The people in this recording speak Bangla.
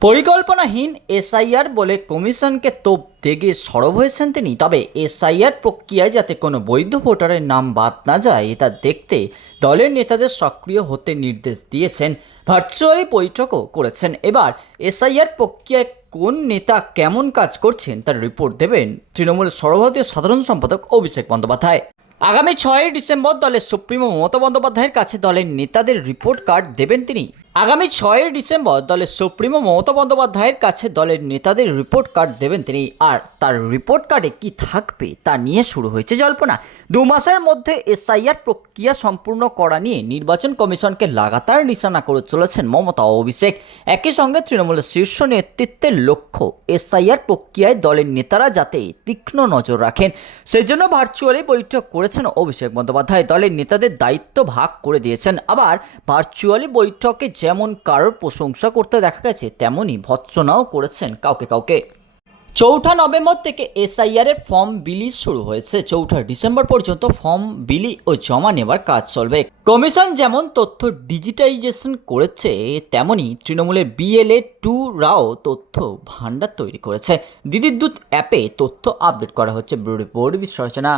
পরিকল্পনাহীন এসআইআর বলে কমিশনকে তোপ দেগে সরব হয়েছেন তিনি। তবে এসআইআর প্রক্রিয়ায় যাতে কোনো বৈধ ভোটারের নাম বাদ না যায় তা দেখতে দলের নেতাদের সক্রিয় হতে নির্দেশ দিয়েছেন। ভার্চুয়ালি বৈঠকও করেছেন। এবার এসআইআর প্রক্রিয়ায় কোন নেতা কেমন কাজ করছেন তার রিপোর্ট দেবেন তৃণমূল সর্বভারতীয় সাধারণ সম্পাদক অভিষেক বন্দ্যোপাধ্যায়। আগামী ছয়ই ডিসেম্বর দলের সুপ্রিমো মমতা বন্দ্যোপাধ্যায়ের কাছে দলের নেতাদের রিপোর্ট কার্ড দেবেন তিনি। আগামী ছয়ই ডিসেম্বর দলের সুপ্রিমো মমতা বন্দ্যোপাধ্যায়ের কাছে দলের নেতাদের রিপোর্ট কার্ড দেবেন তিনি। আর তার রিপোর্ট কার্ডে কি থাকবে তা নিয়ে শুরু হয়েছে জল্পনা। দু মাসের মধ্যে এসআইআর প্রক্রিয়া সম্পূর্ণ করা নিয়ে নির্বাচন কমিশনকে লাগাতার নিশানা করে চলেছেন মমতা অভিষেক। একই সঙ্গে তৃণমূলের শীর্ষ নেতৃত্বের লক্ষ্য এসআইআর প্রক্রিয়ায় দলের নেতারা যাতে তীক্ষ্ণ নজর রাখেন। সেজন্য ভার্চুয়ালি বৈঠক করেছেন অভিষেক বন্দ্যোপাধ্যায়। দলের নেতাদের দায়িত্ব ভাগ করে দিয়েছেন। আবার ভার্চুয়ালি বৈঠকে যেমন কারোর প্রশংসা করতে দেখা গেছে, তেমনই ভৎসনাও করেছেন কাউকে কাউকে। চৌঠা নভেম্বর থেকে এসআইআর এর ফর্ম বিলি শুরু হয়েছে। চৌঠা ডিসেম্বর পর্যন্ত ফর্ম বিলি ও জমা নেবার কাজ চলবে। কমিশন যেমন তথ্য ডিজিটাইজেশন করেছে তেমনি তৃণমূলের বিএলএ টু রাও তথ্য ভাণ্ডার তৈরি করেছে। দিদির দূত অ্যাপে তথ্য আপডেট করা হচ্ছে, ব্যুরো রিপোর্ট বিশ্লেষণা